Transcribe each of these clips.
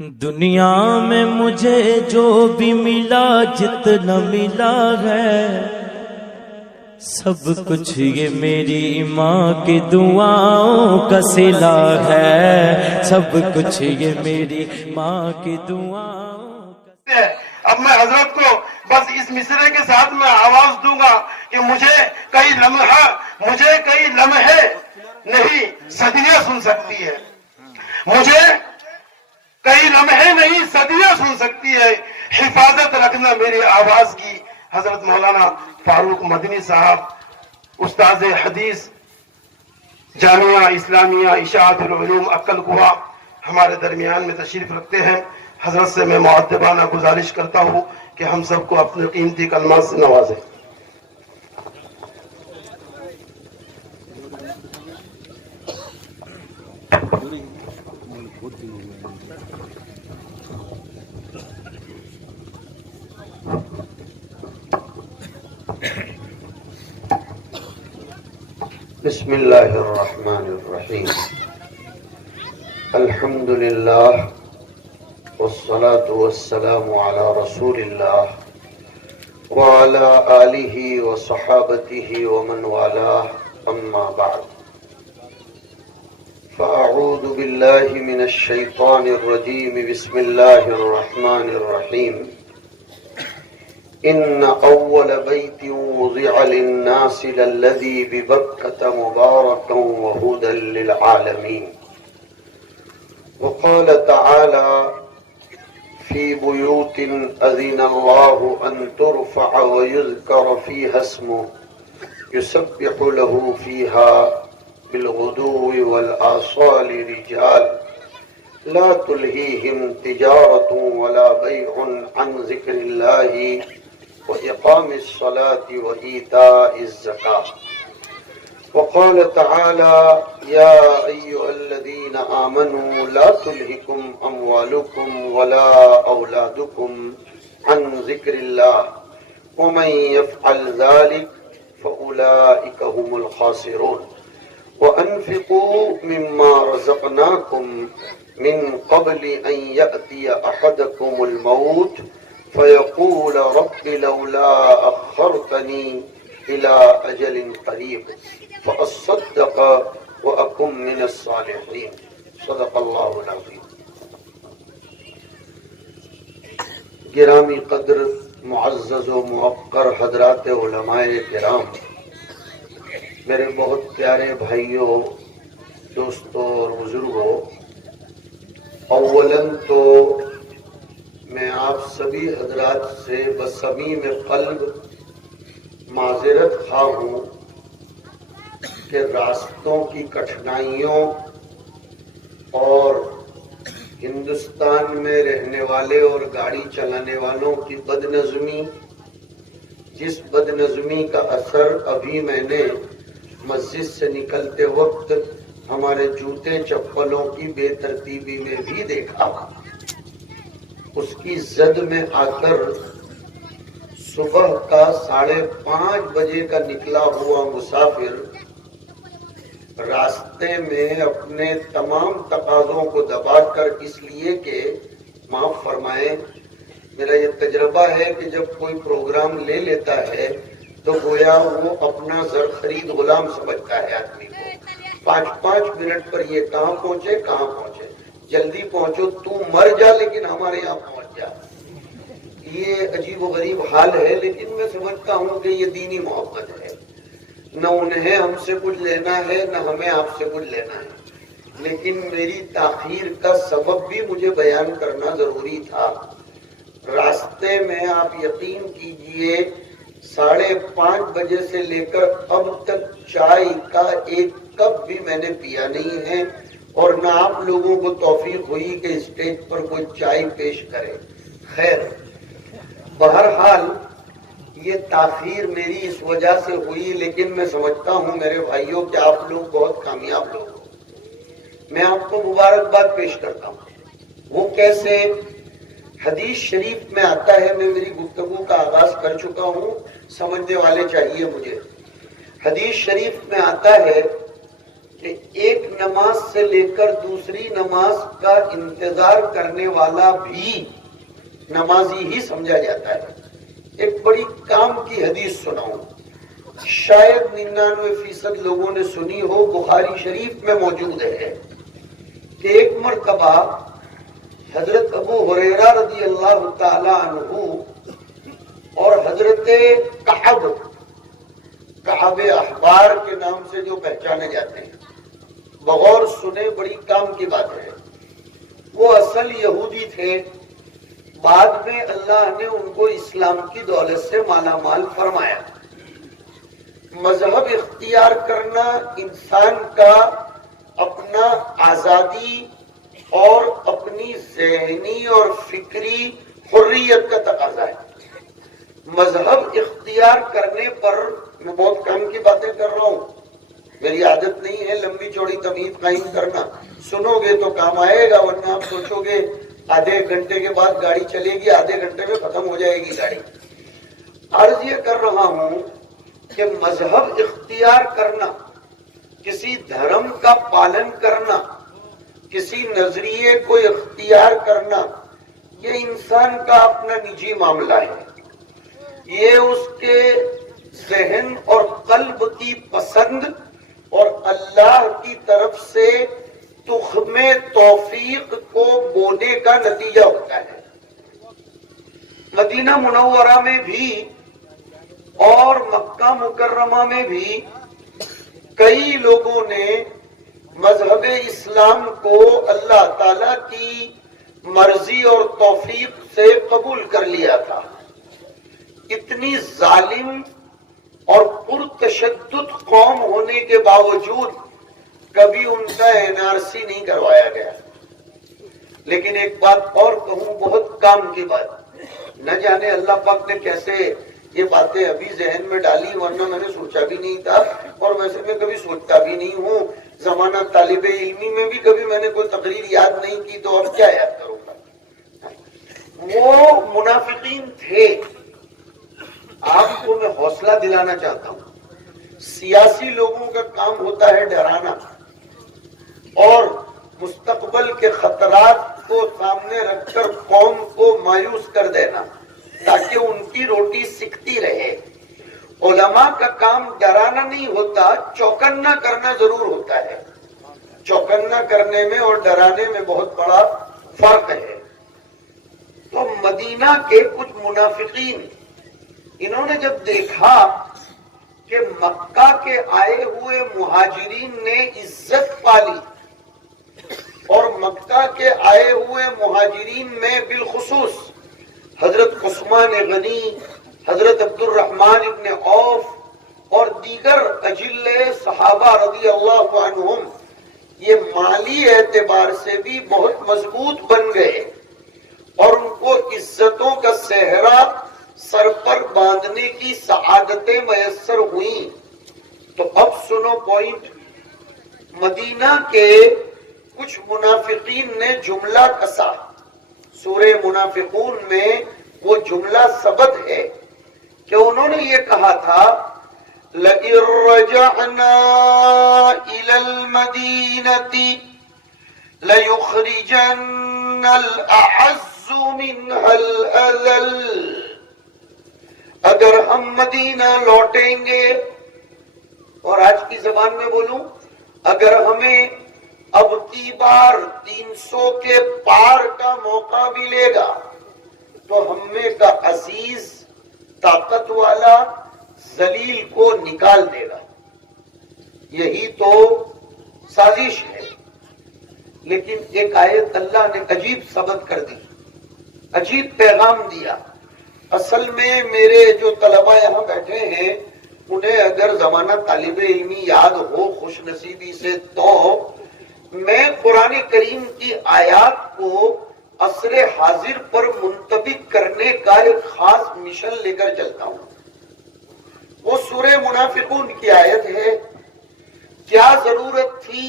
دنیا میں مجھے جو بھی ملا جتنا ملا ہے سب کچھ یہ میری ماں کی دعاؤں کا صلہ ہے، سب کچھ یہ میری ماں کی دعاؤں کا۔ اب میں حضرت کو بس اس مصرے کے ساتھ میں آواز دوں گا کہ مجھے کئی لمحے نہیں صدیاں سن سکتی ہے، مجھے کئی لمحے نہیں صدیاں سن سکتی ہے، حفاظت رکھنا میری آواز کی۔ حضرت مولانا فاروق مدنی صاحب استاد حدیث جامعہ اسلامیہ اشاعت العلوم عقل کوہ ہمارے درمیان میں تشریف رکھتے ہیں۔ حضرت سے میں مؤدبانہ گزارش کرتا ہوں کہ ہم سب کو اپنے قیمتی کلمات سے نوازیں۔ بسم اللہ الرحمن الرحیم، الحمد للہ والصلاة والسلام علی رسول اللہ وعلى آلہ وصحابتہ ومن والاه اما بعد، فاعوذ باللہ من الشیطان الرجیم، بسم اللہ الرحمن الرحیم۔ ان اول بیت وضع للناس للذی ببکۃ مبارکا وہدی للعالمین، وقال تعالی فی بیوت اذن اللہ ان ترفع ویذکر فیہا اسمہ یسبح له فیہا بالغدو والآصال رجال لا تلہیہم تجارۃ ولا بیع عن ذکر اللہ وإقام الصلاة وإيتاء الزكاة، وقال تعالى يا أيها الذين آمنوا لا تلهكم أموالكم ولا أولادكم عن ذكر الله ومن يفعل ذلك فأولئك هم الخاسرون، وأنفقوا مما رزقناكم من قبل أن يأتي أحدكم الموت فيقول رب لولا أخرتني إلى أجل قريب فأصدق وأكن من الصالحين، صدق الله العظيم۔ گرامی قدر معزز و موقر حضرات علماء کرام، میرے بہت پیارے بھائیوں، دوستوں اور بزرگوں، اولاً تو میں آپ سبھی حضرات سے بصمیم قلب معذرت خواہ ہوں کہ راستوں کی کٹھنائیوں اور ہندوستان میں رہنے والے اور گاڑی چلانے والوں کی بدنظمی، جس بدنظمی کا اثر ابھی میں نے مسجد سے نکلتے وقت ہمارے جوتے چپلوں کی بے ترتیبی میں بھی دیکھا، اس کی زد میں آ کر صبح کا 5:30 بجے کا نکلا ہوا مسافر راستے میں اپنے تمام تقاضوں کو دبا کر، اس لیے کہ معاف فرمائیں، میرا یہ تجربہ ہے کہ جب کوئی پروگرام لے لیتا ہے تو گویا وہ اپنا زر خرید غلام سمجھتا ہے آدمی کو، 5 منٹ پر یہ کہاں پہنچے، جلدی پہنچو، تو مر جا لیکن ہمارے یہاں پہنچ جا۔ یہ عجیب و غریب حال ہے، لیکن میں سمجھتا ہوں کہ یہ دینی محبت ہے، نہ انہیں ہم سے کچھ لینا ہے نہ ہمیں آپ سے کچھ لینا ہے، لیکن میری تاخیر کا سبب بھی مجھے بیان کرنا ضروری تھا۔ راستے میں آپ یقین کیجئے 5:30 بجے سے لے کر اب تک چائے کا ایک کپ بھی میں نے پیا نہیں ہے، اور نہ آپ لوگوں کو توفیق ہوئی کہ اسٹیج پر کوئی چائے پیش کرے۔ خیر، بہرحال یہ تاخیر میری اس وجہ سے ہوئی، لیکن میں سمجھتا ہوں میرے بھائیوں کہ آپ لوگ بہت کامیاب لوگ ہو، میں آپ کو مبارکباد پیش کرتا ہوں۔ وہ کیسے؟ حدیث شریف میں آتا ہے، میں میری گفتگو کا آغاز کر چکا ہوں، سمجھنے والے چاہیے مجھے۔ حدیث شریف میں آتا ہے کہ ایک نماز سے لے کر دوسری نماز کا انتظار کرنے والا بھی نمازی ہی سمجھا جاتا ہے۔ ایک بڑی کام کی حدیث سناؤں، شاید 99% لوگوں نے سنی ہو، بخاری شریف میں موجود ہے کہ ایک مرتبہ حضرت ابو ہریرہ رضی اللہ تعالی عنہ اور حضرت کعب احبار کے نام سے جو پہچانے جاتے ہیں، بغور سنے بڑی کام کی بات ہے، وہ اصل یہودی تھے، بعد میں اللہ نے ان کو اسلام کی دولت سے مالا مال فرمایا۔ مذہب اختیار کرنا انسان کا اپنا آزادی اور اپنی ذہنی اور فکری حریت کا تقاضا ہے۔ مذہب اختیار کرنے پر، میں بہت کم کی باتیں کر رہا ہوں، میری عادت نہیں ہے لمبی چوڑی تمہید قائم کرنا، سنو گے تو کام آئے گا، ورنہ آپ سوچو گے آدھے گھنٹے کے بعد گاڑی چلے گی، آدھے گھنٹے میں ختم ہو جائے گی گاڑی۔ عرض یہ کر رہا ہوں کہ مذہب اختیار کرنا، کسی دھرم کا پالن کرنا، کسی نظریے کو اختیار کرنا، یہ انسان کا اپنا نجی معاملہ ہے، یہ اس کے ذہن اور قلب کی پسند اور اللہ کی طرف سے تخم توفیق کو بونے کا نتیجہ ہوتا ہے۔ مدینہ منورہ میں بھی اور مکہ مکرمہ میں بھی کئی لوگوں نے مذہب اسلام کو اللہ تعالی کی مرضی اور توفیق سے قبول کر لیا تھا۔ اتنی ظالم اور پرتشدد قوم ہونے کے باوجود کبھی ان کا NRC نہیں کروایا گیا۔ لیکن ایک بات اور کہوں، بہت کام کی بات، نہ جانے اللہ پاک نے کیسے یہ باتیں ابھی ذہن میں ڈالی، ورنہ میں نے سوچا بھی نہیں تھا، اور ویسے میں کبھی سوچتا بھی نہیں ہوں۔ زمانہ طالب علمی میں بھی کبھی میں نے کوئی تقریر یاد نہیں کی، تو اب کیا یاد کروں گا۔ وہ منافقین تھے۔ آپ کو میں حوصلہ دلانا چاہتا ہوں، سیاسی لوگوں کا کام ہوتا ہے ڈرانا اور مستقبل کے خطرات کو سامنے رکھ کر قوم کو مایوس کر دینا تاکہ ان کی روٹی سکتی رہے۔ علماء کا کام ڈرانا نہیں ہوتا، چوکنا کرنا ضرور ہوتا ہے۔ چوکنا کرنے میں اور ڈرانے میں بہت بڑا فرق ہے۔ تو مدینہ کے کچھ منافقین، انہوں نے جب دیکھا کہ مکہ کے آئے ہوئے مہاجرین نے عزت پالی اور مکہ کے آئے ہوئے مہاجرین میں بالخصوص حضرت عثمان غنی، حضرت عبد الرحمن ابن عوف اور دیگر اجل صحابہ رضی اللہ عنہم، یہ مالی اعتبار سے بھی بہت مضبوط بن گئے اور ان کو عزتوں کا صحرا سر پر باندھنے کی سعادتیں میسر ہوئیں۔ تو اب سنو پوائنٹ، مدینہ کے کچھ منافقین نے جملہ کسا، سورہ منافقون میں وہ جملہ ثبت ہے کہ انہوں نے یہ کہا تھا لَئِن رَّجَعْنَا إِلَى الْمَدِينَةِ لَيُخْرِجَنَّ الْأَعَزُّ مِنْهَا الْأَذَلَّ، اگر ہم مدینہ لوٹیں گے، اور آج کی زبان میں بولوں، اگر ہمیں اب کی بار 300 کے پار کا موقع ملے گا تو ہم میں کا عزیز، طاقت والا، ذلیل کو نکال دے گا۔ یہی تو سازش ہے۔ لیکن ایک آیت اللہ نے عجیب ثبت کر دی، عجیب پیغام دیا۔ اصل میں میرے جو طلبہ یہاں بیٹھے ہیں انہیں اگر زمانہ طالب علمی یاد ہو خوش نصیبی سے، تو میں قرآن کریم کی آیات کو عصر حاضر پر منطبق کرنے کا ایک خاص مشن لے کر چلتا ہوں۔ وہ سورہ منافقون کی آیت ہے۔ کیا ضرورت تھی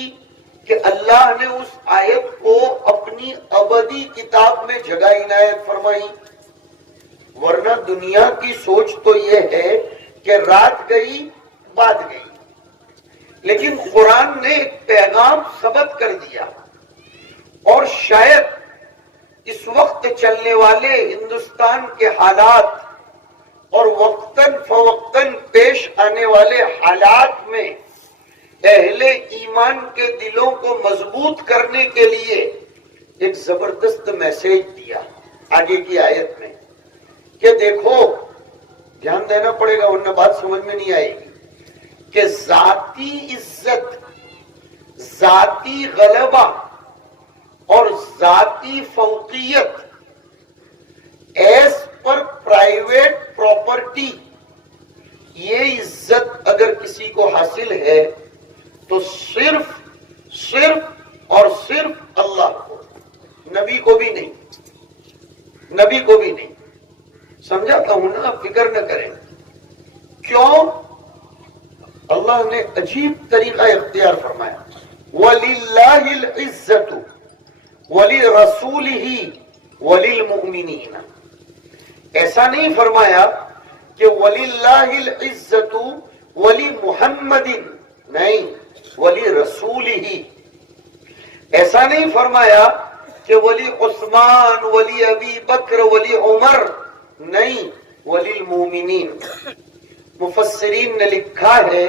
کہ اللہ نے اس آیت کو اپنی ابدی کتاب میں جگہ عنایت فرمائی؟ ورنہ دنیا کی سوچ تو یہ ہے کہ رات گئی بات گئی، لیکن قرآن نے ایک پیغام ثبت کر دیا، اور شاید اس وقت چلنے والے ہندوستان کے حالات اور وقتاً فوقتاً پیش آنے والے حالات میں اہل ایمان کے دلوں کو مضبوط کرنے کے لیے ایک زبردست میسج دیا آگے کی آیت میں کہ دیکھو، دھیان دینا پڑے گا ورنہ بات سمجھ میں نہیں آئے گی، کہ ذاتی عزت، ذاتی غلبہ اور ذاتی فوقیت ایز پر پرائیویٹ پراپرٹی، یہ عزت اگر کسی کو حاصل ہے تو صرف اور صرف اللہ کو، نبی کو بھی نہیں، نبی کو بھی نہیں۔ سمجھاتا ہوں نا، آپ فکر نہ کریں۔ کیوں؟ اللہ نے عجیب طریقہ اختیار فرمایا، وَلِلَّهِ الْعِزَّةُ وَلِرَسُولِهِ وَلِلْمُؤْمِنِينَ۔ ایسا نہیں فرمایا کہ وَلِلَّهِ الْعِزَّةُ وَلِمُحَمَّدٍ، نہیں، وَلِرَسُولِهِ۔ ایسا نہیں فرمایا کہ ولی عثمان، ولی ابی بکر، ولی عمر، نہیں، وللمؤمنین۔ مفسرین نے لکھا ہے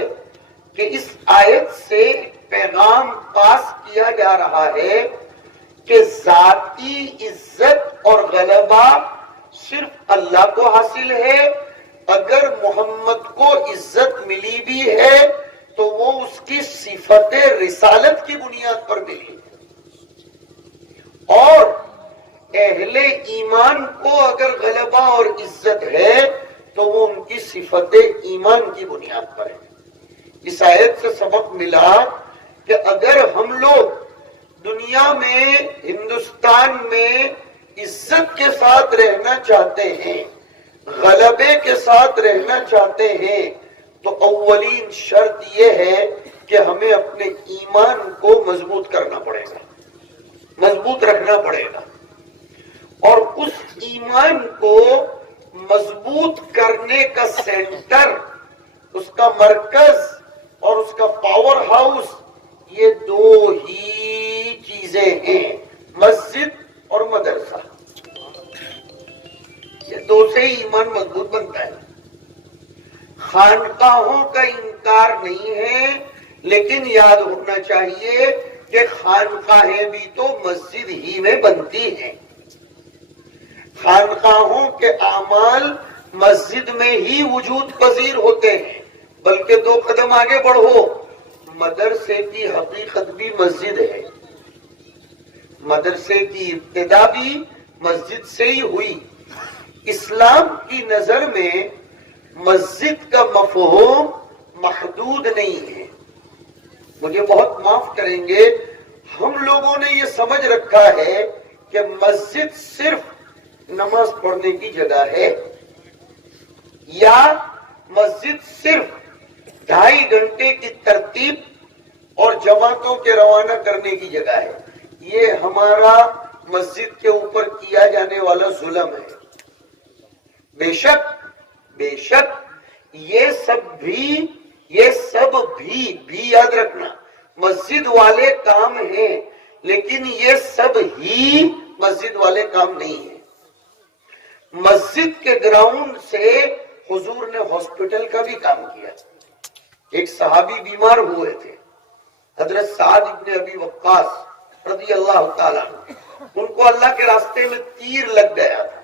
کہ اس آیت سے پیغام پاس کیا جا رہا ہے کہ ذاتی عزت اور غلبہ صرف اللہ کو حاصل ہے، اگر محمد کو عزت ملی بھی ہے تو وہ اس کی صفت رسالت کی بنیاد پر ملی، اور اہل ایمان کو اگر غلبہ اور عزت ہے تو وہ ان کی صفت ایمان کی بنیاد پر ہے۔ اس آیت سے سبق ملا کہ اگر ہم لوگ دنیا میں، ہندوستان میں عزت کے ساتھ رہنا چاہتے ہیں، غلبے کے ساتھ رہنا چاہتے ہیں، تو اولین شرط یہ ہے کہ ہمیں اپنے ایمان کو مضبوط کرنا پڑے گا، مضبوط رکھنا پڑے گا، اور اس ایمان کو مضبوط کرنے کا سینٹر، اس کا مرکز اور اس کا پاور ہاؤس، یہ دو ہی چیزیں ہیں، مسجد اور مدرسہ۔ یہ دو سے ہی ایمان مضبوط بنتا ہے۔ خانقاہوں کا انکار نہیں ہے، لیکن یاد ہونا چاہیے کہ خانقاہیں بھی تو مسجد ہی میں بنتی ہیں، خانقاہوں کے اعمال مسجد میں ہی وجود پذیر ہوتے ہیں، بلکہ دو قدم آگے بڑھو، مدرسے کی حقیقت بھی مسجد ہے، مدرسے کی ابتدا بھی مسجد سے ہی ہوئی۔ اسلام کی نظر میں مسجد کا مفہوم محدود نہیں ہے۔ مجھے بہت معاف کریں گے، ہم لوگوں نے یہ سمجھ رکھا ہے کہ مسجد صرف نماز پڑھنے کی جگہ ہے، یا مسجد صرف 2.5 گھنٹے کی ترتیب اور جماعتوں کے روانہ کرنے کی جگہ ہے۔ یہ ہمارا مسجد کے اوپر کیا جانے والا ظلم ہے۔ بے شک یہ سب بھی یاد رکھنا مسجد والے کام ہیں، لیکن یہ سب ہی مسجد والے کام نہیں ہیں۔ مسجد کے گراؤنڈ سے حضور نے ہاسپٹل کا بھی کام کیا۔ ایک صحابی بیمار ہوئے تھے، حضرت سعد ابن ابی وقاص رضی اللہ تعالیٰ عنہ، ان کو اللہ کے راستے میں تیر لگ گیا تھا،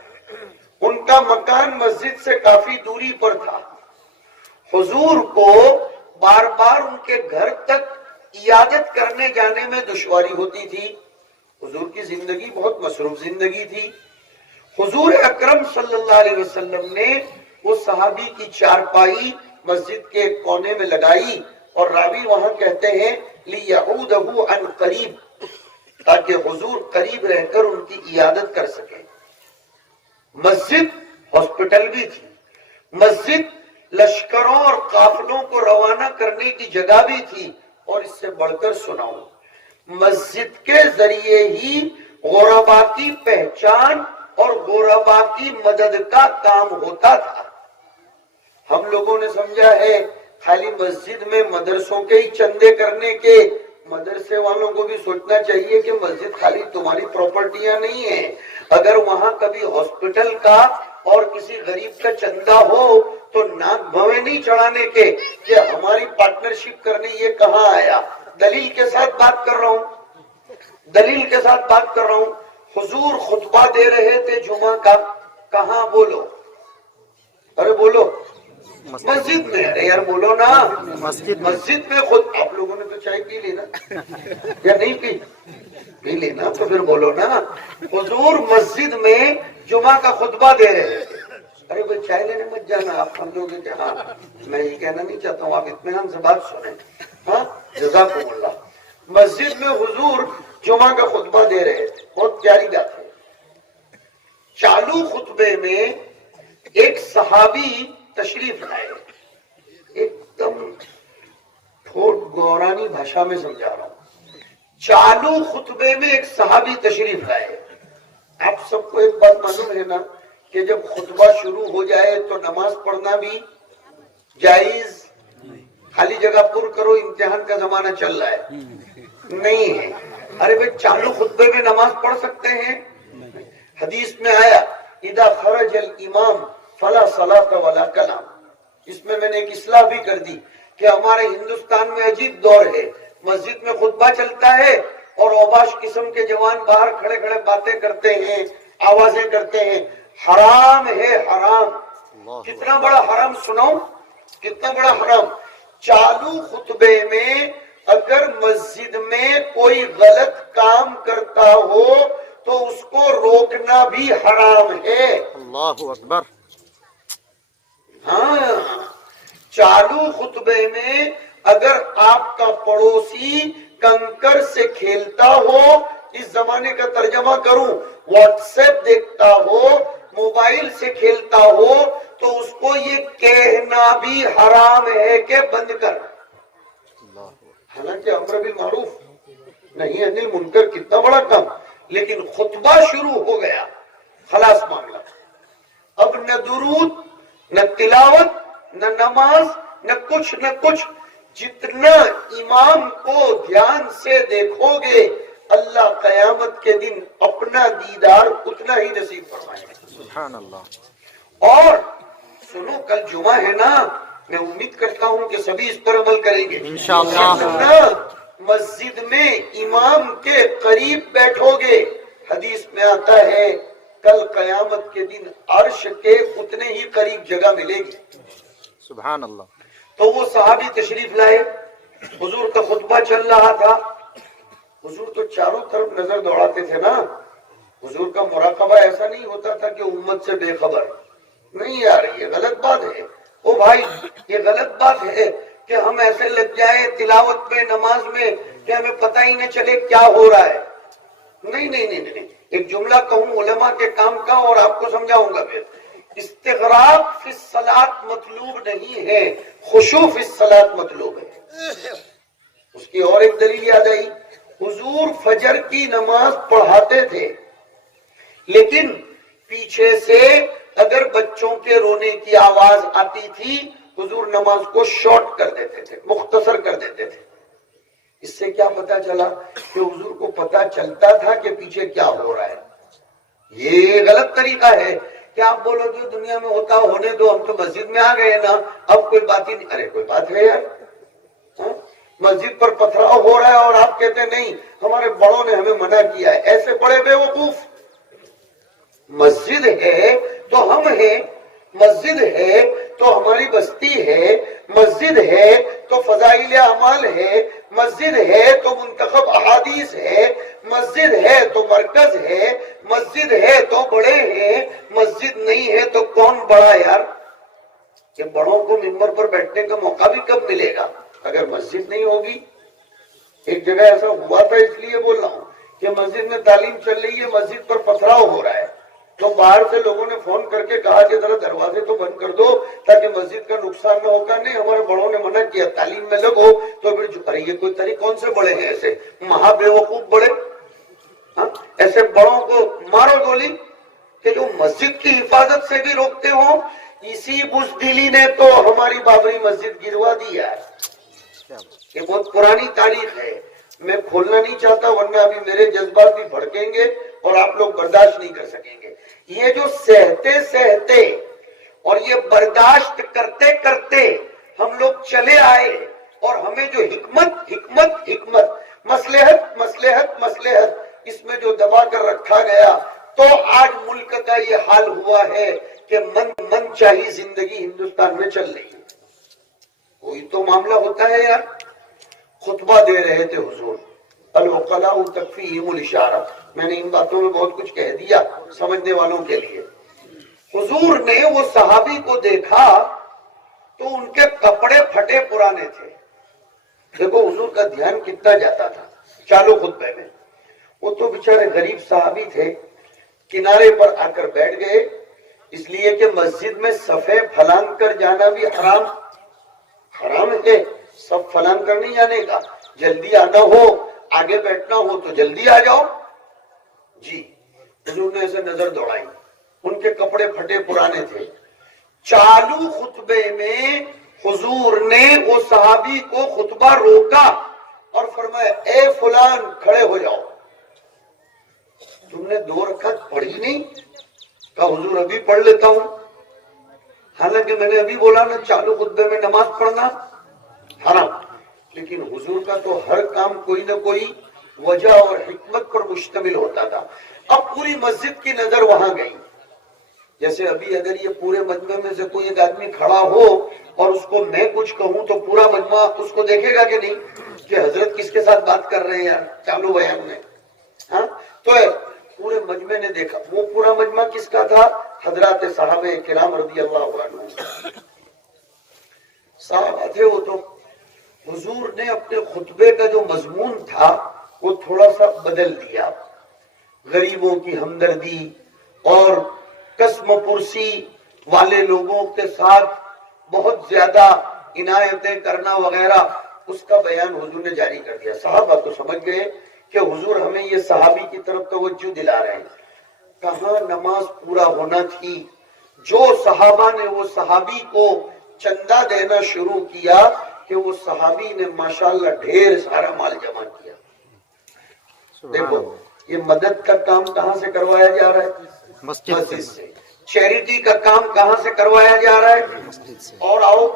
ان کا مکان مسجد سے کافی دوری پر تھا، حضور کو بار بار ان کے گھر تک عیادت کرنے جانے میں دشواری ہوتی تھی، حضور کی زندگی بہت مصروف زندگی تھی۔ حضور اکرم صلی اللہ علیہ وسلم نے وہ صحابی کی چارپائی مسجد کے ایک کونے میں لگائی، اور راوی وہاں کہتے ہیں لِيَعُودَهُ عَنْ قَرِيب، تاکہ حضور قریب رہ کر ان کی عیادت کر سکیں۔ مسجد ہاسپٹل بھی تھی، مسجد لشکروں اور قافلوں کو روانہ کرنے کی جگہ بھی تھی، اور اس سے بڑھ کر سناؤں، مسجد کے ذریعے ہی غربا کی پہچان اور غربا کی مدد کا کام ہوتا تھا۔ ہم لوگوں نے سمجھا ہے خالی مسجد میں مدرسوں کے ہی چندے کرنے کے، مدرسے والوں کو بھی سوچنا چاہیے کہ مسجد خالی تمہاری پراپرٹیاں نہیں ہیں، اگر وہاں کبھی ہاسپٹل کا اور کسی غریب کا چندہ ہو تو ناک بھویں نہیں چڑھانے کے کہ ہماری پارٹنرشپ کرنے، یہ کہاں آیا؟ دلیل کے ساتھ بات کر رہا ہوں، دلیل کے ساتھ بات کر رہا ہوں۔ حضور خطبہ دے رہے تھے جمعہ کا، کہاں؟ بولو، ارے بولو، مسجد میں۔ ارے یار بولو نا، مسجد میں خود آپ لوگوں نے تو چائے پی لی نا یا نہیں پی؟ پی لی نا، تو پھر بولو نا۔ حضور مسجد میں جمعہ کا خطبہ دے رہے تھے۔ ارے بھائی چائے لینے مت جانا، آپ سمجھو گے کہ ہاں میں یہ کہنا نہیں چاہتا ہوں، آپ اطمینان سے بات سنیں۔ ہاں جزاکم اللہ۔ مسجد میں حضور جمعہ کا خطبہ دے رہے تھے، بہت پیاری بات ہے۔ چالو خطبے میں ایک صحابی تشریف لائے، ایک دم ٹھوٹ گورانی بھاشا میں سمجھا رہا ہوں۔ چالو خطبے میں ایک صحابی تشریف لائے۔ آپ سب کو ایک بات معلوم ہے نا کہ جب خطبہ شروع ہو جائے تو نماز پڑھنا بھی جائز؟ خالی جگہ پر کرو، امتحان کا زمانہ چل رہا ہے، نہیں ہے۔ ارے بھائی چالو خطبے میں نماز پڑھ سکتے ہیں؟ حدیث میں آیا اذا خرج الامام فلا صلاۃ ولا کلام۔ اس میں نے ایک اصلاح بھی کر دی کہ ہمارے ہندوستان میں عجیب دور ہے، مسجد میں خطبہ چلتا ہے اور اوباش قسم کے جوان باہر کھڑے کھڑے باتیں کرتے ہیں، آوازیں کرتے ہیں۔ حرام ہے، حرام۔ کتنا بڑا حرام سناؤں، کتنا بڑا حرام۔ چالو خطبے میں اگر مسجد میں کوئی غلط کام کرتا ہو تو اس کو روکنا بھی حرام ہے۔ اللہ اکبر۔ ہاں، چالو خطبے میں اگر آپ کا پڑوسی کنکر سے کھیلتا ہو، اس زمانے کا ترجمہ کروں، واٹس ایپ دیکھتا ہو، موبائل سے کھیلتا ہو، تو اس کو یہ کہنا بھی حرام ہے کہ بند کر۔ حالانکہ امر بالمعروف نہیں عن المنکر کتنا بڑا کام، لیکن خطبہ شروع ہو گیا، خلاص معاملہ۔ اب نہ درود، نہ تلاوت، نہ نماز، نہ کچھ۔ جتنا امام کو دھیان سے دیکھو گے اللہ قیامت کے دن اپنا دیدار اتنا ہی نصیب فرمائے گا۔ سبحان اللہ۔ اور سنو، کل جمعہ ہے نا، میں امید کرتا ہوں کہ سبھی اس پر عمل کریں گے انشاءاللہ۔ مسجد میں امام کے قریب بیٹھو گے، حدیث میں آتا ہے کل قیامت کے دن عرش کے اتنے ہی قریب جگہ ملے گی۔ سبحان اللہ۔ تو وہ صحابی تشریف لائے، حضور کا خطبہ چل رہا تھا، حضور تو چاروں طرف نظر دوڑاتے تھے نا۔ حضور کا مراقبہ ایسا نہیں ہوتا تھا کہ امت سے بے خبر، نہیں یار یہ غلط بات ہے، او بھائی یہ غلط بات ہے کہ ہم ایسے لگ جائے تلاوت میں، نماز میں کہ ہمیں پتہ ہی نہ چلے کیا ہو رہا ہے۔ نہیں، ایک جملہ کہوں علماء کے کام کا اور آپ کو سمجھاؤں گا پھر۔ استغراق فی الصلاۃ مطلوب نہیں ہے، خشوع فی الصلاۃ مطلوب ہے۔ اس کی اور ایک دلیل یاد آئی، حضور فجر کی نماز پڑھاتے تھے، لیکن پیچھے سے اگر بچوں کے رونے کی آواز آتی تھی حضور نماز کو شارٹ کر دیتے تھے، مختصر کر دیتے تھے۔ اس سے کیا پتا چلا کہ حضور کو پتا چلتا تھا کہ پیچھے کیا ہو رہا ہے۔ یہ غلط طریقہ ہے کہ آپ بولو جو دنیا میں ہوتا ہونے دو، ہم تو مسجد میں آ گئے نا، اب کوئی بات ہی نہیں۔ ارے کوئی بات ہے یار، مسجد پر پتھراؤ ہو رہا ہے اور آپ کہتے نہیں ہمارے بڑوں نے ہمیں منع کیا ہے، ایسے بڑے بے وقوف۔ مسجد ہے تو ہم ہیں، مسجد ہے تو ہماری بستی ہے، مسجد ہے تو فضائل اعمال ہے، مسجد ہے تو منتخب احادیث ہے، مسجد ہے تو مرکز ہے، مسجد ہے تو بڑے ہیں، مسجد نہیں ہے تو کون بڑا یار؟ کہ بڑوں کو ممبر پر بیٹھنے کا موقع بھی کب ملے گا اگر مسجد نہیں ہوگی؟ ایک جگہ ایسا ہوا تھا، اس لیے بول رہا ہوں کہ مسجد میں تعلیم چل رہی ہے، مسجد پر پتھراؤ ہو رہا ہے، تو باہر سے لوگوں نے فون کر کے کہا کہ ذرا دروازے تو بند کر دو تاکہ مسجد کا نقصان نہ ہوگا۔ نہیں، ہمارے بڑوں نے منع کیا، تعلیم میں لگو۔ تو پھر ارے یہ کوئی طریقہ، کون سے بڑے ہیں ایسے مہا بے وقوف بڑے؟ ہاں، ایسے بڑوں کو مارو گولی کہ جو مسجد کی حفاظت سے بھی روکتے ہوں، اسی بزدلی نے تو ہماری بابری مسجد گروا دی ہے. یہ بہت پرانی تاریخ ہے, میں کھولنا نہیں چاہتا ورنہ ابھی میرے جذبات بھی بھڑکیں گے اور آپ لوگ برداشت نہیں کر سکیں گے. یہ جو سہتے سہتے اور یہ برداشت کرتے کرتے ہم لوگ چلے آئے اور ہمیں جو حکمت مصلحت اس میں جو دبا کر رکھا گیا, تو آج ملک کا یہ حال ہوا ہے کہ من چاہی زندگی ہندوستان میں چل رہی ہے. کوئی تو معاملہ ہوتا ہے یار. خطبہ دے رہے تھے حضور, العقلاء تکفیہم الاشارہ. میں نے ان باتوں میں بہت کچھ کہہ دیا سمجھنے والوں کے لیے. حضور نے وہ صحابی کو دیکھا تو ان کے کپڑے پھٹے پرانے تھے. دیکھو حضور کا دھیان کتنا جاتا تھا چالو خطبے میں. وہ تو بیچارے غریب صحابی تھے, کنارے پر آ کر بیٹھ گئے, اس لیے کہ مسجد میں صفیں پھلانگ کر جانا بھی حرام ہے. سب پھلانگ کر نہیں جانے کا, جلدی آنا ہو, آگے بیٹھنا ہو تو جلدی آ جاؤ. جی حضور نے ایسے نظر دوڑائی, ان کے کپڑے پھٹے پرانے تھے. چالو خطبے میں حضور نے وہ صحابی کو خطبہ روکا اور فرمایا, اے فلان کھڑے ہو جاؤ. تم نے 2 رکعت پڑھی نہیں؟ کہا حضور ابھی پڑھ لیتا ہوں. حالانکہ میں نے ابھی بولا نا چالو خطبے میں نماز پڑھنا حرام. لیکن حضور کا تو ہر کام کوئی نہ کوئی وجہ اور حکمت پر مشتمل ہوتا تھا. اب پوری مسجد کی نظر وہاں گئی. جیسے ابھی اگر یہ پورے مجمع میں سے کوئی ایک آدمی کھڑا ہو اور اس کو میں کچھ کہوں تو پورا مجمع اس کو دیکھے گا کہ نہیں کہ حضرت کس کے ساتھ بات کر رہے ہیں یار چالو بیان میں. ہاں تو پورے مجمع نے دیکھا. وہ پورا مجمع کس کا تھا؟ حضرات صحابہ کرام رضی اللہ عنہ صحابہ تھے. وہ تو حضور نے اپنے خطبے کا جو مضمون تھا وہ تھوڑا سا بدل دیا. غریبوں کی ہمدردی اور قسم پرسی والے لوگوں کے ساتھ بہت زیادہ عنایتیں کرنا وغیرہ, اس کا بیان حضور نے جاری کر دیا. صحابہ تو سمجھ گئے کہ حضور ہمیں یہ صحابی کی طرف توجہ دلا رہے ہیں. کہاں نماز پورا ہونا تھی, جو صحابہ نے وہ صحابی کو چندہ دینا شروع کیا کہ وہ صحابی نے ماشاءاللہ ڈھیر سارا مال جمع کیا. دیکھو یہ مدد کا کام کہاں سے کروایا جا رہا ہے؟ مسجد سے. چیریٹی کا کام کہاں سے کروایا جا رہا ہے؟ مسجد سے. اور آؤ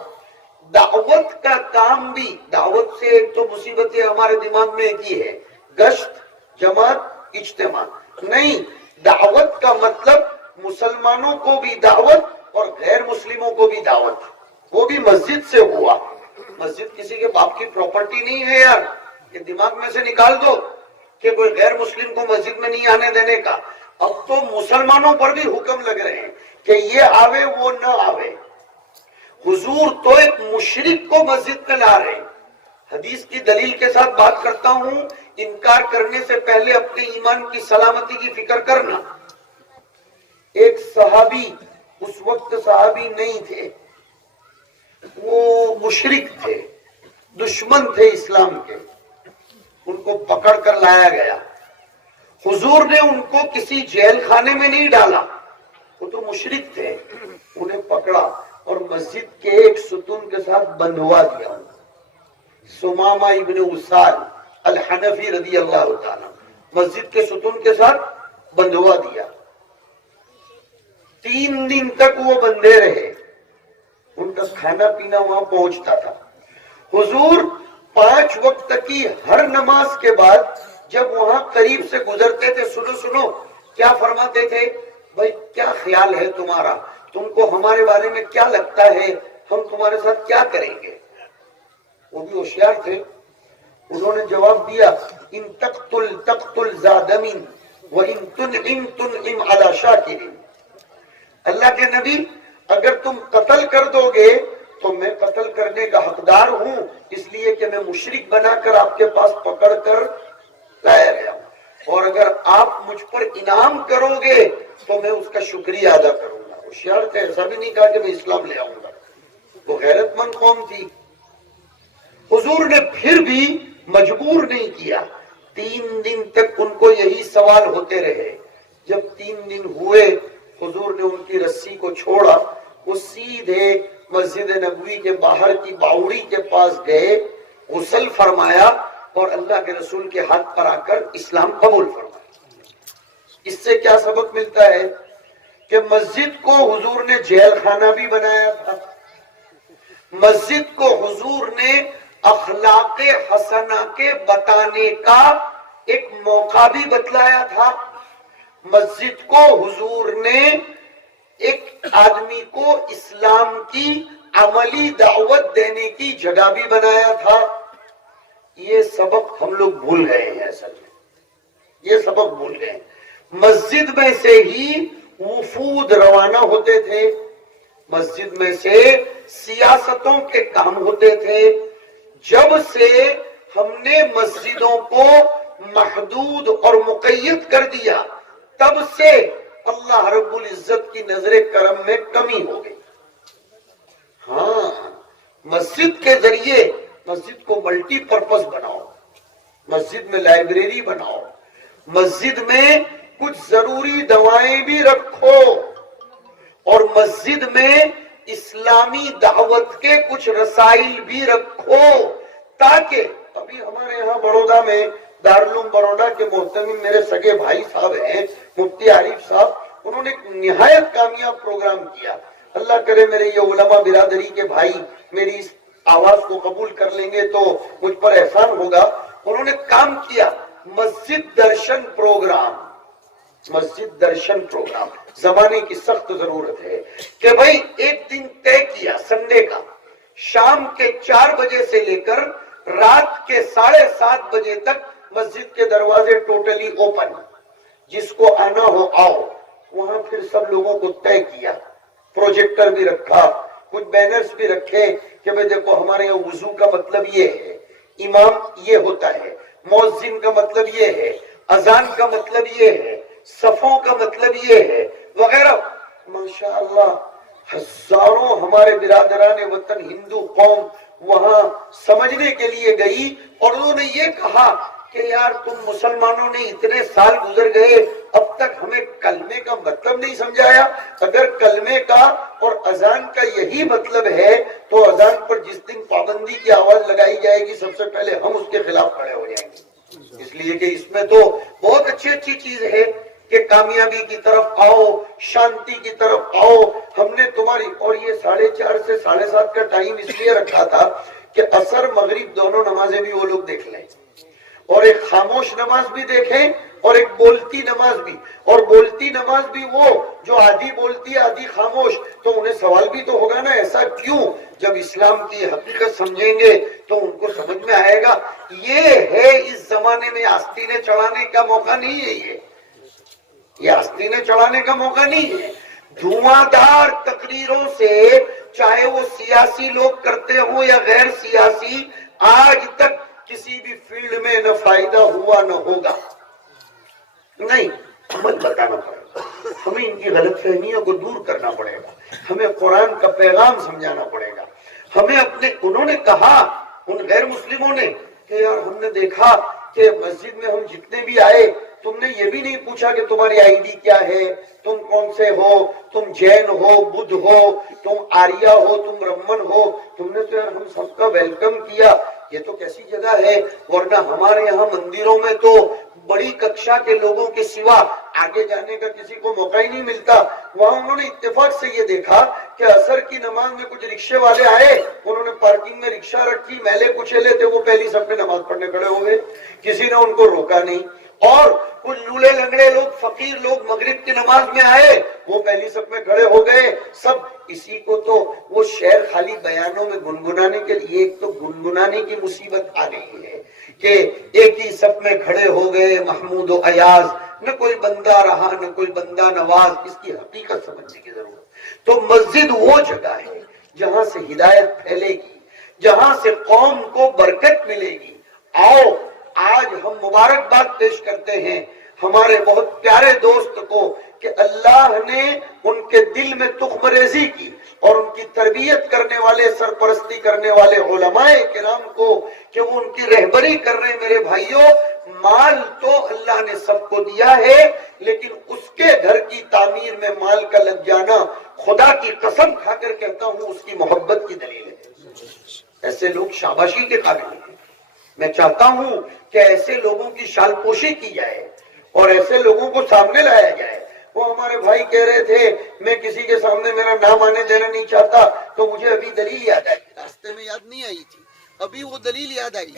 دعوت کا کام بھی, دعوت سے ایک تو مصیبتیں ہمارے دماغ میں ایک ہی ہے, گشت, جماعت, اجتماع. نہیں, دعوت کا مطلب مسلمانوں کو بھی دعوت اور غیر مسلموں کو بھی دعوت, وہ بھی مسجد سے ہوا. مسجد کسی کے باپ کی پراپرٹی نہیں ہے یار, یہ دماغ میں سے نکال دو کہ کوئی غیر مسلم کو مسجد میں نہیں آنے دینے کا. اب تو مسلمانوں پر بھی حکم لگ رہے ہیں کہ یہ آوے وہ نہ آوے. حضور تو ایک مشرک کو مسجد میں لا رہے ہیں. حدیث کی دلیل کے ساتھ بات کرتا ہوں, انکار کرنے سے پہلے اپنے ایمان کی سلامتی کی فکر کرنا. ایک صحابی, اس وقت صحابی نہیں تھے, وہ مشرک تھے, دشمن تھے اسلام کے, ان کو پکڑ کر لایا گیا. حضور نے ان کو کسی جیل خانے میں نہیں ڈالا, وہ تو مشرک تھے, انہیں پکڑا اور مسجد کے ایک ستون کے ساتھ بندھوا دیا. سمامہ ابن اسال الحنفی رضی اللہ تعالی مسجد کے ستون کے ساتھ بندھوا دیا. 3 دن تک وہ بندھے رہے, ان کا کھانا پینا وہاں پہنچتا تھا. حضور 5 وقت کی ہر نماز کے بعد جب وہاں قریب سے گزرتے تھے, سنو کیا فرماتے تھے؟ بھائی کیا خیال ہے تمہارا, تم کو ہمارے بارے میں کیا لگتا ہے, ہم تمہارے ساتھ کیا کریں گے؟ وہ بھی ہوشیار تھے, انہوں نے جواب دیا, ان تقتل زادمین وان تنعم تنعم علی شاکرین. اللہ کے نبی اگر تم قتل کر دو گے تو میں قتل کرنے کا حقدار ہوں, اس لیے کہ میں مشرک بنا کر آپ کے پاس پکڑ کر لایا گیا ہوں, اور اگر آپ مجھ پر انعام کرو گے تو میں اس کا شکریہ ادا کروں گا. ہوشیار تھے, ایسا بھی نہیں کہا کہ میں اسلام لے آؤں گا. وہ غیرت مند قوم تھی. حضور نے پھر بھی مجبور نہیں کیا, 3 دن تک ان کو یہی سوال ہوتے رہے. جب 3 دن ہوئے حضور نے ان کی رسی کو چھوڑا, وہ مسجد ہے, مسجد نبوی کے باہر کی باوڑی کے پاس گئے, غسل فرمایا اور اللہ کے رسول کے ہاتھ پر آ کر اسلام قبول فرمایا. اس سے کیا سبق ملتا ہے کہ مسجد کو حضور نے جیل خانہ بھی بنایا تھا, مسجد کو حضور نے اخلاق حسنہ کے بتانے کا ایک موقع بھی بتلایا تھا, مسجد کو حضور نے ایک آدمی کو اسلام کی عملی دعوت دینے کی جگہ بھی بنایا تھا. یہ سبق ہم لوگ بھول گئے ہیں, اصل میں یہ سبق بھول گئے. مسجد میں سے ہی وفود روانہ ہوتے تھے, مسجد میں سے سیاستوں کے کام ہوتے تھے. جب سے ہم نے مسجدوں کو محدود اور مقید کر دیا, تب سے اللہ رب العزت کی نظر کرم میں کمی ہو گئی. ہاں, مسجد کے ذریعے مسجد کو ملٹی پرپز بناؤ, مسجد میں لائبریری بناؤ, مسجد میں کچھ ضروری دوائیں بھی رکھو, اور مسجد میں اسلامی دعوت کے کچھ رسائل بھی رکھو, تاکہ ابھی ہمارے یہاں بڑودہ میں دارالعلوم بڑودہ کے محتمم میرے سگے بھائی صاحب ہیں مفتی عارف صاحب, انہوں نے ایک نہایت کامیاب پروگرام کیا. اللہ کرے میرے یہ علماء برادری کے بھائی میری اس آواز کو قبول کر لیں گے تو مجھ پر احسان ہوگا. انہوں نے کام کیا مسجد درشن پروگرام, مسجد درشن پروگرام. زمانے کی سخت ضرورت ہے کہ بھائی ایک دن طے کیا سنڈے کا, شام کے 4 بجے سے لے کر رات کے 7:30 بجے تک مسجد کے دروازے ٹوٹلی اوپن, جس کو آنا ہو آؤ. وہاں پھر سب لوگوں کو طے کیا, پروجیکٹر بھی رکھا, کچھ بینرز بھی رکھے کہ بھئی دیکھو ہمارے یہاں وضو کا مطلب یہ ہے, امام یہ ہوتا ہے, مؤذن کا مطلب یہ ہے, اذان کا مطلب یہ ہے, صفوں کا مطلب یہ ہے وغیرہ. ماشاءاللہ ہزاروں ہمارے برادران وطن ہندو قوم وہاں سمجھنے کے لیے گئی, اور انہوں نے یہ کہا کہ یار تم مسلمانوں نے اتنے سال گزر گئے, اب تک ہمیں کلمے کا مطلب نہیں سمجھایا. اگر کلمے کا اور اذان کا یہی مطلب ہے تو اذان پر جس دن پابندی کی آواز لگائی جائے گی سب سے پہلے ہم اس کے خلاف کھڑے ہو جائیں گے, اس لیے کہ اس میں تو بہت اچھی چیز ہے کہ کامیابی کی طرف آؤ, شانتی کی طرف آؤ. ہم نے تمہاری, اور یہ 4:30 سے 7:30 کا ٹائم اس لیے رکھا تھا کہ عصر مغرب دونوں نمازیں بھی وہ لوگ دیکھ لیں, اور ایک خاموش نماز بھی دیکھیں اور ایک بولتی نماز بھی. اور بولتی نماز بھی وہ جو آدھی بولتی آدھی خاموش, تو انہیں سوال بھی تو ہوگا نا ایسا کیوں. جب اسلام کی حقیقت سمجھیں گے تو ان کو سمجھ میں آئے گا یہ ہے اس زمانے میں آستینیں چڑھانے کا موقع نہیں ہے, یہ آستینیں چڑھانے کا موقع نہیں ہے. دھواں دار تقریروں سے چاہے وہ سیاسی لوگ کرتے ہوں یا غیر سیاسی, آج تک کسی بھی فیلڈ میں نہ فائدہ ہوا نہ ہوگا. نہیں, عمل بتانا پڑے گا, ہمیں ان کی غلط فہمیوں کو دور کرنا پڑے گا, ہمیں قرآن کا پیغام سمجھانا پڑے گا. ہمیں اپنے, انہوں نے کہا ان غیر مسلموں نے کہ یار ہم نے دیکھا کہ مسجد میں ہم جتنے بھی آئے تم نے یہ بھی نہیں پوچھا کہ تمہاری آئی ڈی کیا ہے, تم کون سے ہو, تم جین ہو, بدھ ہو, تم آریہ ہو, تم برہمن ہو. تم نے تو یار ہم سب کا ویلکم کیا, یہ تو کیسی جگہ ہے. ورنہ ہمارے یہاں مندروں میں تو بڑی ککشا کے لوگوں کے سوا آگے جانے کا کسی کو موقع ہی نہیں ملتا. وہاں انہوں نے اتفاق سے یہ دیکھا کہ عصر کی نماز میں کچھ رکشے والے آئے, انہوں نے پارکنگ میں رکشہ رکھی, میلے کچیلے تھے, وہ پہلی صف میں نماز پڑھنے کھڑے ہو گئے, کسی نے ان کو روکا نہیں. اور کچھ لولے لنگڑے لوگ, فقیر لوگ مغرب کی نماز میں آئے, وہ پہلی صف میں کھڑے ہو گئے. سب اسی کو تو وہ شعر خالی بیانوں میں گنگنانے کے لیے, ایک تو گنگنانے کی مصیبت آ رہی ہے کہ ایک ہی صف میں کھڑے ہو گئے محمود و ایاز, نہ کوئی بندہ رہا نہ کوئی بندہ نواز. اس کی حقیقت سمجھنے کی ضرورت. تو مسجد وہ جگہ ہے جہاں سے ہدایت پھیلے گی, جہاں سے قوم کو برکت ملے گی. آؤ آج ہم مبارکباد پیش کرتے ہیں ہمارے بہت پیارے دوست کو کہ اللہ نے ان کے دل میں تخم ریزی کی, اور ان کی تربیت کرنے والے, سرپرستی کرنے والے علماء کرام کو کہ وہ ان کی رہبری کر رہے ہیں. میرے بھائیوں, مال تو اللہ نے سب کو دیا ہے, لیکن اس کے گھر کی تعمیر میں مال کا لگ جانا خدا کی قسم کھا کر کہتا ہوں اس کی محبت کی دلیل ہے۔ ایسے لوگ شاباشی کے قابل ہیں۔ میں چاہتا ہوں کہ ایسے لوگوں کی شال پوشی کی جائے اور ایسے لوگوں کو سامنے لایا جائے۔ وہ ہمارے بھائی کہہ رہے تھے میں کسی کے سامنے میرا نام آنے دینا نہیں چاہتا، تو مجھے ابھی دلیل یاد آئی، راستے میں یاد نہیں آئی تھی، ابھی وہ دلیل یاد آئی۔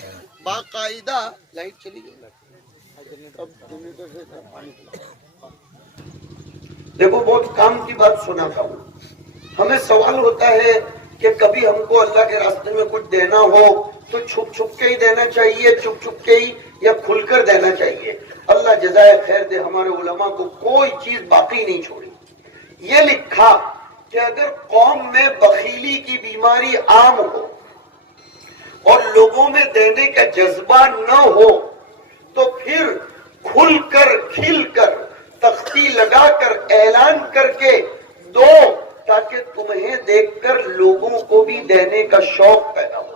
باقاعدہ لائٹ چلی گئی، دیکھو بہت کام کی بات سناتا ہوں۔ ہمیں سوال ہوتا ہے کہ کبھی ہم کو اللہ کے راستے میں کچھ دینا ہو تو چھپ چھپ کے ہی دینا چاہیے، چپ چھپ کے ہی، یا کھل کر دینا چاہیے؟ اللہ جزائے خیر دے، ہمارے علماء کو کوئی چیز باقی نہیں چھوڑی۔ یہ لکھا کہ اگر قوم میں بخیلی کی بیماری عام ہو اور لوگوں میں دینے کا جذبہ نہ ہو تو پھر کھل کر کھل کر تختی لگا کر اعلان کر کے دو، تاکہ تمہیں دیکھ کر لوگوں کو بھی دینے کا شوق پیدا ہو۔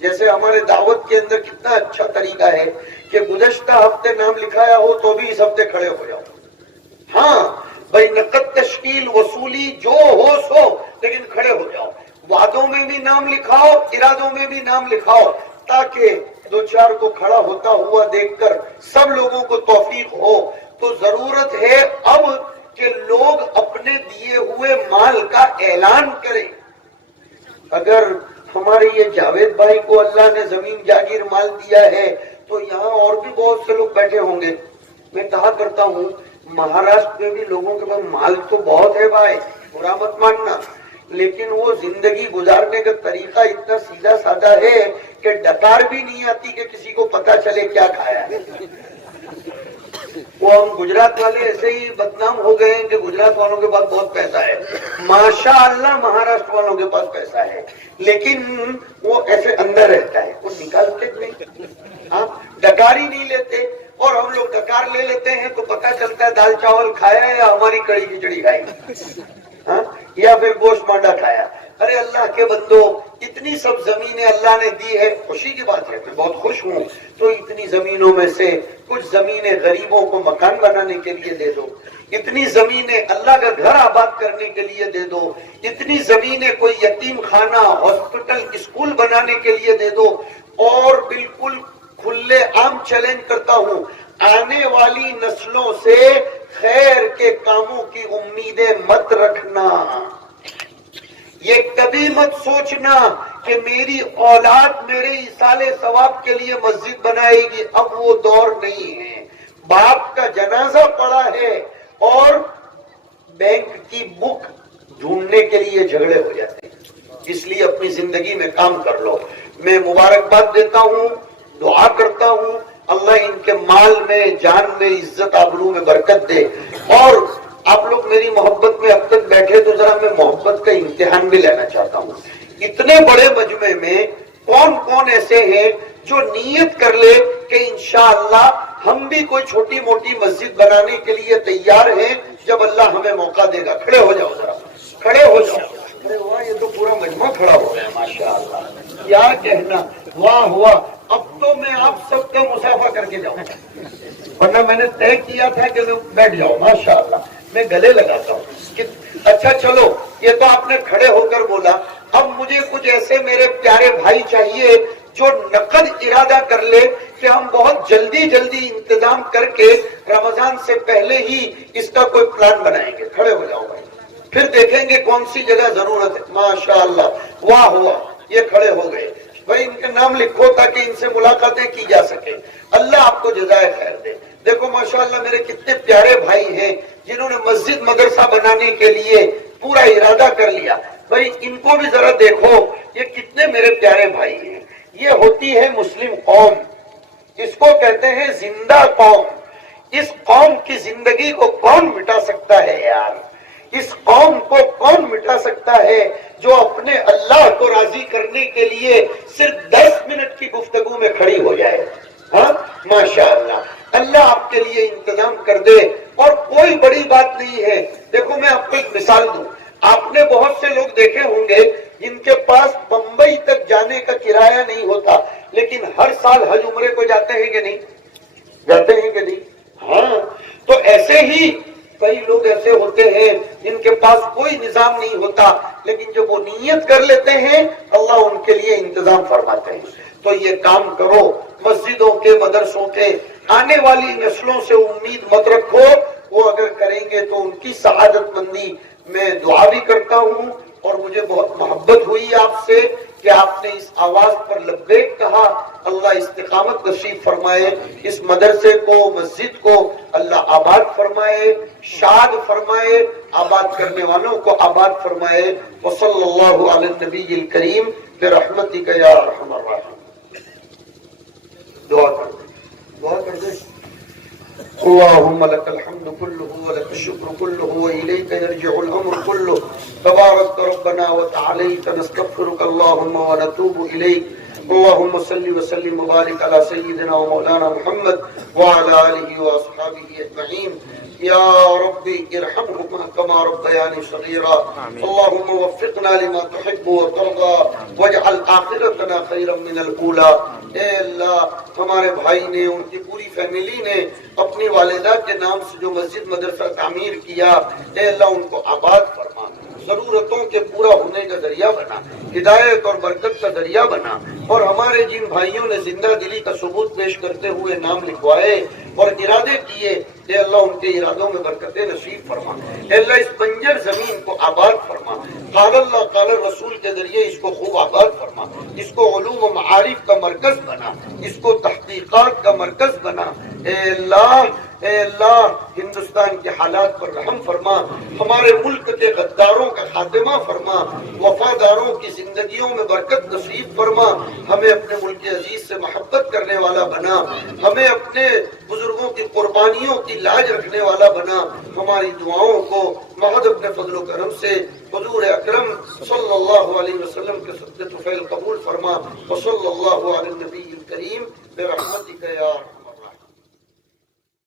جیسے ہمارے دعوت کے اندر کتنا اچھا طریقہ ہے کہ گزشتہ ہفتے نام لکھایا ہو تو بھی اس ہفتے کھڑے ہو جاؤ۔ ہاں بھائی، نقد تشکیل وصولی جو ہو سو، لیکن کھڑے ہو جاؤ۔ وعدوں میں بھی نام لکھاؤ، ارادوں میں بھی نام لکھاؤ، تاکہ دو چار کو کھڑا ہوتا ہوا دیکھ کر سب لوگوں کو توفیق ہو۔ تو ضرورت ہے اب کہ لوگ اپنے دیے ہوئے مال کا اعلان کریں۔ اگر ہمارے یہ جاوید بھائی کو اللہ نے زمین جاگیر مال دیا ہے تو یہاں اور بھی بہت سے لوگ بیٹھے ہوں گے۔ میں کہا کرتا ہوں مہاراشٹر میں بھی لوگوں کے پاس مال تو بہت ہے بھائی، برا مت ماننا، لیکن وہ زندگی گزارنے کا طریقہ اتنا سیدھا سادہ ہے کہ ڈکار بھی نہیں آتی کہ کسی کو پتا چلے کیا کھایا ہے۔ وہ ہم گجرات والے ایسے ہی بدنام ہو گئے ہیں کہ گجرات والوں کے پاس بہت پیسہ ہے، ماشاء اللہ مہاراشٹر والوں کے پاس پیسہ ہے، لیکن وہ ایسے اندر رہتا ہے، وہ نکالتے نہیں، ہاں ڈکار ہی نہیں لیتے۔ اور ہم لوگ ڈکار لے لیتے ہیں تو پتا چلتا ہے دال چاول کھایا یا ہماری کڑی کھچڑی کھائی، ہاں یا پھر گوشت مانڈا کھایا۔ ارے اللہ کے بندو، اتنی سب زمینیں اللہ نے دی ہے، خوشی کی بات ہے، میں بہت خوش ہوں، تو اتنی زمینوں میں سے کچھ زمینیں غریبوں کو مکان بنانے کے لیے دے دو، اتنی زمینیں اللہ کا گھر آباد کرنے کے لیے دے دو، اتنی زمینیں کوئی یتیم خانہ، ہاسپٹل، اسکول بنانے کے لیے دے دو۔ اور بالکل کھلے عام چیلنج کرتا ہوں، آنے والی نسلوں سے خیر کے کاموں کی امیدیں مت رکھنا۔ یہ کبھی مت سوچنا کہ میری اولاد میرے ایصال ثواب کے لیے مسجد بنائے گی، اب وہ دور نہیں ہے۔ باپ کا جنازہ پڑا ہے اور بینک کی بک ڈھونڈنے کے لیے جھگڑے ہو جاتے ہیں، اس لیے اپنی زندگی میں کام کر لو۔ میں مبارکباد دیتا ہوں، دعا کرتا ہوں اللہ ان کے مال میں، جان میں، عزت آبرو میں برکت دے۔ اور آپ لوگ میری محبت میں اب تک بیٹھے تو ذرا میں محبت کا امتحان بھی لینا چاہتا ہوں۔ اتنے بڑے مجمع میں کون کون ایسے ہیں جو نیت کر لے کہ انشاءاللہ ہم بھی کوئی چھوٹی موٹی مسجد بنانے کے لیے تیار ہیں جب اللہ ہمیں موقع دے گا؟ کھڑے ہو جاؤ، ذرا کھڑے ہو جاؤ۔ ارے واہ، یہ تو پورا مجمع کھڑا ہو گیا، ماشاءاللہ، کیا کہنا، واہ ہوا۔ اب تو میں آپ سب کا مسافہ کر کے جاؤں گا، ورنہ میں نے طے کیا تھا کہ میں بیٹھ جاؤں، ماشاءاللہ میں گلے لگاتا ہوں۔ اچھا چلو، یہ تو آپ نے کھڑے ہو کر بولا، اب مجھے کچھ ایسے میرے پیارے بھائی چاہیے جو نقد ارادہ کر لے کہ ہم بہت جلدی جلدی انتظام کر کے رمضان سے پہلے ہی اس کا کوئی پلان بنائیں گے۔ کھڑے ہو جاؤ بھائی، پھر دیکھیں گے کون سی جگہ ضرورت ہے۔ ماشاءاللہ، واہ ہوا، یہ کھڑے ہو گئے بھائی، ان کے نام لکھو تاکہ ان سے ملاقاتیں کی جا سکے۔ اللہ آپ کو جزائے خیر دے۔ دیکھو ماشاءاللہ میرے کتنے پیارے بھائی ہیں جنہوں نے مسجد مدرسہ بنانے کے لیے پورا ارادہ کر لیا۔ بھائی ان کو بھی ذرا دیکھو، یہ کتنے میرے پیارے بھائی ہیں۔ یہ ہوتی ہے مسلم قوم، اس کو کہتے ہیں زندہ قوم۔ اس قوم کی زندگی کو کون مٹا سکتا ہے یار؟ اس قوم کو کون مٹا سکتا ہے جو اپنے اللہ کو راضی کرنے کے لیے صرف 10 منٹ کی گفتگو میں کھڑی ہو جائے؟ ہاں ماشاءاللہ، اللہ آپ کے لیے انتظام کر دے۔ اور کوئی بڑی بات نہیں ہے۔ دیکھو میں آپ کو ایک مثال دوں، آپ نے بہت سے لوگ دیکھے ہوں گے جن کے پاس بمبئی تک جانے کا کرایہ نہیں ہوتا، لیکن ہر سال حج عمرے کو جاتے ہیں کہ نہیں؟ جاتے ہیں کہ نہیں؟ ہاں، تو ایسے ہی کئی لوگ ایسے ہوتے ہیں جن کے پاس کوئی نظام نہیں ہوتا، لیکن جب وہ نیت کر لیتے ہیں اللہ ان کے لیے انتظام فرماتے ہیں۔ تو یہ کام کرو، مسجدوں کے، مدرسوں کے، آنے والی نسلوں سے امید مت رکھو، وہ اگر کریں گے تو ان کی سعادت مندی میں دعا بھی کرتا ہوں۔ اور مجھے بہت محبت ہوئی آپ سے کہ آپ نے اس آواز پر لبیک کہا۔ اللہ استقامت نصیب فرمائے، اس مدرسے کو، مسجد کو اللہ آباد فرمائے، شاد فرمائے، آباد کرنے والوں کو آباد فرمائے۔ وصلی اللہ علی النبی الکریم برحمتک یا ارحم الراحمین۔ دعا کر دیں، دعا کر دیں۔ اللهم لك الحمد كله ولك الشكر كله وإليك يرجع الأمر كله تبارك ربنا وتعاليت نستغفرك اللهم ونتوب إليك اللهم صل وسلم وبارك على سيدنا ومولانا محمد وعلى آله وأصحابه أجمعين يا رب ارحمهما كما ربياني صغيرا اللهم وفقنا لما تحب وترضى واجعل آخرتنا خيرا من الأولى۔ اے اللہ، ہمارے بھائی نے، ان کی پوری فیملی نے اپنی والدہ کے نام سے جو مسجد مدرسہ تعمیر کیا، اے اللہ ان کو آباد فرما، ضرورتوں کے پورا ہونے کا ذریعہ بنا، ہدایت اور برکت کا ذریعہ بنا۔ اور ہمارے جن بھائیوں نے زندہ دلی کا ثبوت پیش کرتے ہوئے نام لکھوائے اور ارادے کیے، اے اللہ ان کے ارادوں میں برکتیں نصیب فرما۔ اے اللہ اس بنجر زمین کو آباد فرما، قال اللہ قال رسول کے ذریعے اس کو خوب آباد فرما، اس کو علوم و معارف کا مرکز بنا، اس کو تحقیقات کا مرکز بنا۔ اے اللہ، اے اللہ ہندوستان کے حالات پر رحم فرما، ہمارے ملک کے غداروں کا خاتمہ فرما، وفاداروں کی زندگیوں میں برکت نصیب فرما، ہمیں اپنے ملک عزیز سے محبت کرنے والا بنا، ہمیں اپنے بزرگوں کی قربانیوں کی لاج رکھنے والا بنا۔ ہماری دعاؤں کو محض اپنے فضل و کرم سے حضور اکرم صلی اللہ علیہ وسلم کے صدقے طفیل قبول فرما۔ وصلی اللہ علی النبی الکریم برحمتک یا